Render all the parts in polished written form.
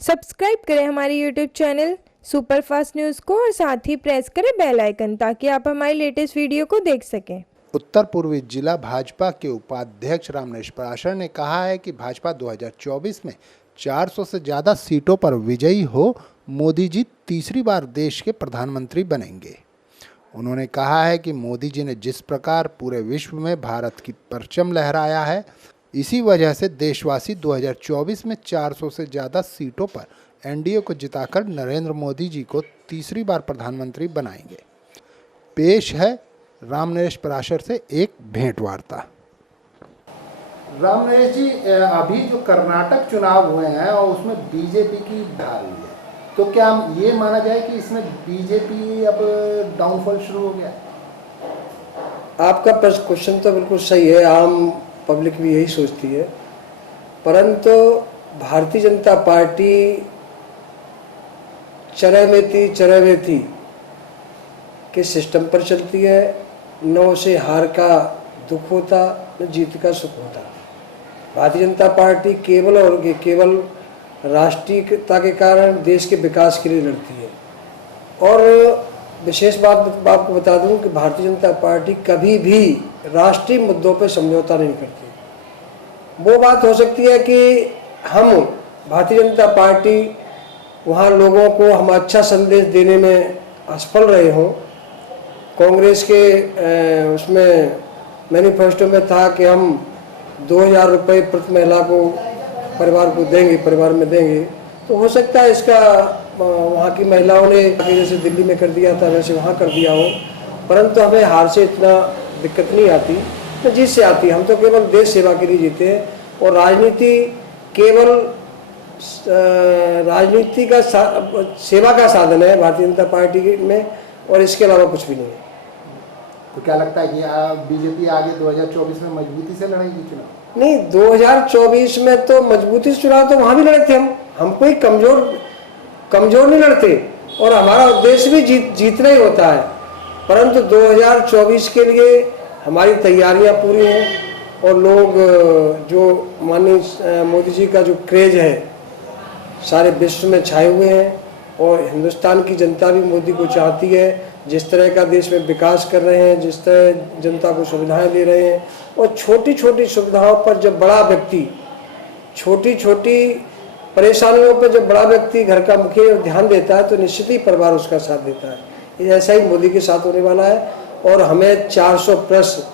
Subscribe करें हमारे YouTube channel superfast news को और साथ ही प्रेस करें बेल आइकन ताकि आप हमारी लेटेस्ट वीडियो को देख सकें। उत्तर पूर्वी जिला भाजपा के उपाध्यक्ष रामनेश पराशर ने कहा है कि भाजपा 2024 में 400 से ज़्यादा सीटों पर विजयी हो मोदी जी तीसरी बार देश के प्रधानमंत्री बनेंगे। उन्होंने कहा है कि मोदी जी ने जिस प्रकार पूरे विश्व में भारत की परचम लहराया है, इसी वजह से देशवासी 2024 में 400 से ज़्यादा सीटों पर एनडीए को जिताकर नरेंद्र मोदी जी को तीसरी बार प्रधानमंत्री बनाएंगे। पेश है रामनेश पराशर से एक भेंट वार्ता। रामनेश जी, अभी जो कर्नाटक चुनाव हुए हैं और उसमें बीजेपी की धार हुई है, तो क्या ये माना जाए कि इसमें बीजेपी अब डाउनफॉल शुरू हो गया? आपका क्वेश्चन तो बिल्कुल सही है, आम पब्लिक भी यही सोचती है, परंतु भारतीय जनता पार्टी चरैवेती के सिस्टम पर चलती है। न उसे हार का दुख होता, न जीत का सुख होता। भारतीय जनता पार्टी केवल और केवल राष्ट्रीयता के कारण देश के विकास के लिए लड़ती है। और विशेष बात आपको बता दूं कि भारतीय जनता पार्टी कभी भी राष्ट्रीय मुद्दों पर समझौता नहीं करती। वो बात हो सकती है कि हम भारतीय जनता पार्टी वहाँ लोगों को हम अच्छा संदेश देने में असफल रहे हों। कांग्रेस के उसमें मैनिफेस्टो में था कि हम 2000 रुपये प्रति महिला को परिवार में देंगे, तो हो सकता है इसका वहाँ की महिलाओं ने जैसे दिल्ली में कर दिया था वैसे वहाँ कर दिया हो, परंतु हमें हार से इतना दिक्कत नहीं आती, तो जीत से आती। हम तो केवल देश सेवा के लिए जीते हैं और राजनीति केवल राजनीति का सेवा का साधन है भारतीय जनता पार्टी में, और इसके अलावा कुछ भी नहीं है। तो क्या लगता है कि बीजेपी आगे 2024 में मजबूती से लड़ेगी चुनाव? नहीं, 2024 में तो मजबूती से चुनाव तो वहाँ भी लड़े थे हम कोई कमजोर नहीं लड़ते, और हमारा उद्देश्य भी जीतना ही होता है। परंतु 2024 के लिए हमारी तैयारियां पूरी हैं और लोग जो माननीय मोदी जी का जो क्रेज है सारे विश्व में छाए हुए हैं, और हिंदुस्तान की जनता भी मोदी को चाहती है। जिस तरह का देश में विकास कर रहे हैं, जिस तरह जनता को सुविधाएं दे रहे हैं, और छोटी छोटी सुविधाओं पर जब बड़ा व्यक्ति, छोटी छोटी परेशानियों पर जब बड़ा व्यक्ति घर का मुखिया ध्यान देता है, तो निश्चित ही परिवार उसका साथ देता है। ऐसा ही मोदी के साथ होने वाला है, और हमें 400 प्लस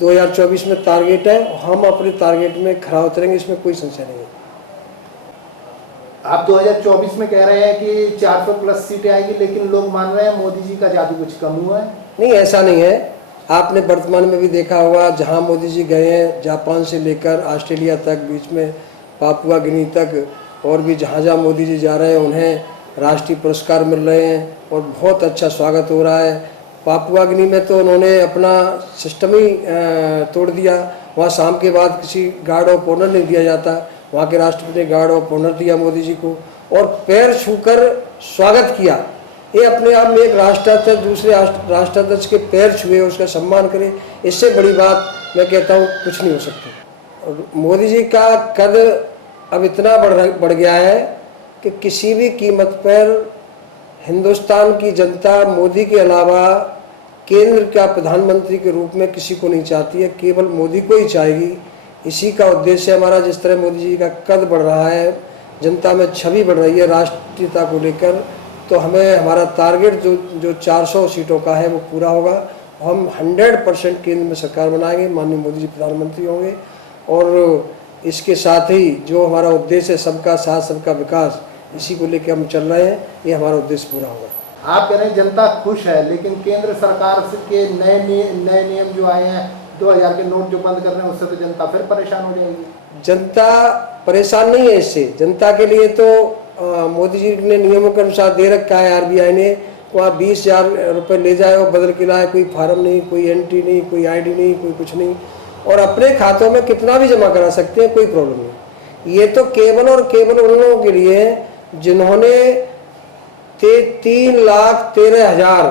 2024 में टारगेट है। हम अपने टारगेट में खरा उतरेंगे, इसमें कोई संशय नहीं है। आप 2024 में कह रहे हैं कि 400 प्लस सीटें आएंगी, लेकिन लोग मान रहे हैं मोदी जी का जादू कुछ कम हुआ है। नहीं, ऐसा नहीं है। आपने वर्तमान में भी देखा होगा, जहां मोदी जी गए हैं, जापान से लेकर ऑस्ट्रेलिया तक, बीच में पापुआ गिनी तक, और भी जहाँ मोदी जी जा रहे हैं उन्हें राष्ट्रीय पुरस्कार मिल रहे हैं और बहुत अच्छा स्वागत हो रहा है। पापुआ गिनी में तो उन्होंने अपना सिस्टम ही तोड़ दिया। वहाँ शाम के बाद किसी गार्ड ऑफ ऑनर नहीं दिया जाता, वहाँ के राष्ट्रपति ने गार्ड ऑफ ऑनर दिया मोदी जी को और पैर छूकर स्वागत किया। ये अपने आप में एक राष्ट्राध्यक्ष दूसरे राष्ट्राध्यक्ष के पैर छुए, उसका सम्मान करे, इससे बड़ी बात मैं कहता हूँ कुछ नहीं हो सकती। और मोदी जी का कद अब इतना बढ़ गया है कि किसी भी कीमत पर हिंदुस्तान की जनता मोदी के अलावा केंद्र का प्रधानमंत्री के रूप में किसी को नहीं चाहती है, केवल मोदी को ही चाहेगी। इसी का उद्देश्य है हमारा। जिस तरह मोदी जी का कद बढ़ रहा है, जनता में छवि बढ़ रही है राष्ट्रीयता को लेकर, तो हमें हमारा टारगेट जो 400 सीटों का है वो पूरा होगा। हम 100% केंद्र में सरकार बनाएंगे, माननीय मोदी जी प्रधानमंत्री होंगे, और इसके साथ ही जो हमारा उद्देश्य है सबका साथ सबका विकास, इसी को लेकर हम चल रहे हैं, ये हमारा उद्देश्य पूरा होगा। आप कह रहे हैं जनता खुश है, लेकिन केंद्र सरकार के नए नियम जो आए हैं, 2000 के नोट जो बंद कर रहे हैं, उससे तो जनता फिर परेशान हो जाएगी। जनता परेशान नहीं है इससे। जनता के लिए तो मोदी जी ने नियमों के अनुसार दे रखा है, आरबीआई ने, वहाँ 20,000 रुपये ले जाए और बदल के लाए, कोई फार्म नहीं, कोई एंट्री नहीं, कोई आईडी नहीं, कोई कुछ नहीं, और अपने खातों में कितना भी जमा करा सकते हैं, कोई प्रॉब्लम नहीं। ये तो केवल और केवल उन लोगों के लिए है जिन्होंने 3,13,000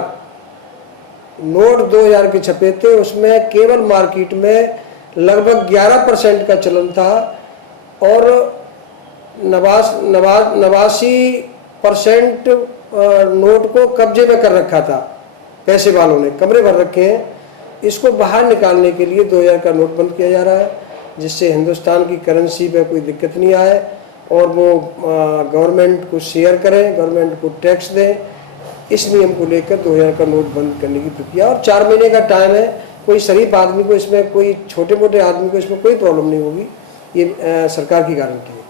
नोट 2000 के छपे थे। उसमें केवल मार्केट में लगभग 11% का चलन था, और 89% नोट को कब्जे में कर रखा था, पैसे वालों ने कमरे भर रखे हैं। इसको बाहर निकालने के लिए 2000 का नोट बंद किया जा रहा है, जिससे हिंदुस्तान की करेंसी पे कोई दिक्कत नहीं आए और वो गवर्नमेंट को शेयर करें, गवर्नमेंट को टैक्स दें। इस नियम को लेकर 2000 का नोट बंद करने की प्रक्रिया, और 4 महीने का टाइम है। कोई शरीफ आदमी को इसमें, कोई छोटे मोटे आदमी को इसमें कोई प्रॉब्लम नहीं होगी, ये सरकार की गारंटी है।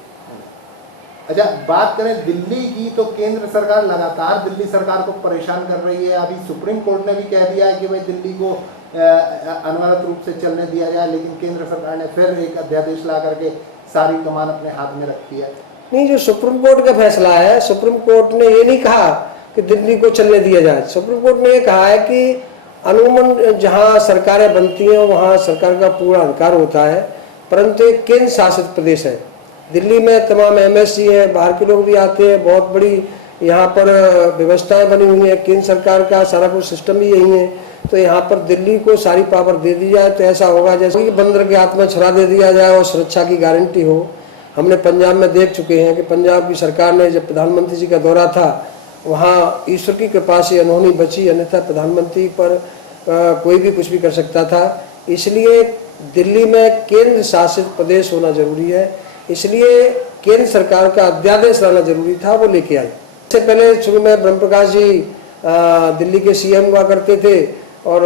अच्छा, बात करें दिल्ली की, तो केंद्र सरकार लगातार दिल्ली सरकार को परेशान कर रही है। अभी सुप्रीम कोर्ट ने भी कह दिया है कि भाई दिल्ली को अनवरत रूप से चलने दिया जाए, लेकिन केंद्र सरकार ने फिर एक अध्यादेश ला करके सारी कमान अपने हाथ में रखी है। नहीं, जो सुप्रीम कोर्ट का फैसला है, सुप्रीम कोर्ट ने ये नहीं कहा कि दिल्ली को चलने दिया जाए। सुप्रीम कोर्ट ने ये कहा है कि अमूमन जहाँ सरकारें बनती हैं वहाँ सरकार का पूरा अधिकार होता है, परंतु एक केंद्र शासित प्रदेश है। दिल्ली में तमाम MSC है, बाहर के लोग भी आते हैं, बहुत बड़ी यहाँ पर व्यवस्थाएं बनी हुई हैं, केंद्र सरकार का सारा कुछ सिस्टम भी यही है। तो यहाँ पर दिल्ली को सारी पावर दे दी जाए तो ऐसा होगा जैसे कि बंदर के हाथ में छुरा दे दिया जाए और सुरक्षा की गारंटी हो। हमने पंजाब में देख चुके हैं कि पंजाब की सरकार ने जब प्रधानमंत्री जी का दौरा था, वहाँ ईश्वर की कृपा से अनहोनी बची, अन्यथा प्रधानमंत्री पर कोई भी कुछ भी कर सकता था। इसलिए दिल्ली में केंद्र शासित प्रदेश होना जरूरी है, इसलिए केंद्र सरकार का अध्यादेश लाना जरूरी था, वो लेके आए। इससे पहले शुरू में ब्रह्म प्रकाश जी दिल्ली के CM हुआ करते थे और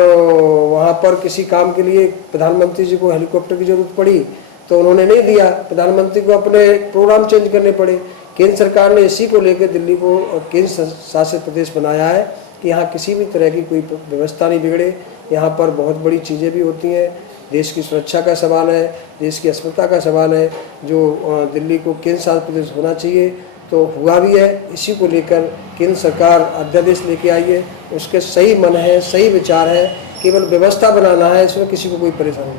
वहाँ पर किसी काम के लिए प्रधानमंत्री जी को हेलीकॉप्टर की जरूरत पड़ी तो उन्होंने नहीं दिया, प्रधानमंत्री को अपने प्रोग्राम चेंज करने पड़े। केंद्र सरकार ने इसी को लेकर दिल्ली को केंद्र शासित प्रदेश बनाया है कि यहाँ किसी भी तरह की कोई व्यवस्था नहीं बिगड़े। यहाँ पर बहुत बड़ी चीज़ें भी होती हैं, देश की सुरक्षा का सवाल है, देश की अस्मिता का सवाल है, जो दिल्ली को केंद्र शासित प्रदेश होना चाहिए तो हुआ भी है। इसी को लेकर केंद्र सरकार अध्यादेश लेके आई है, उसके सही मन है, सही विचार है, केवल व्यवस्था बनाना है, इसमें किसी को कोई परेशानी नहीं।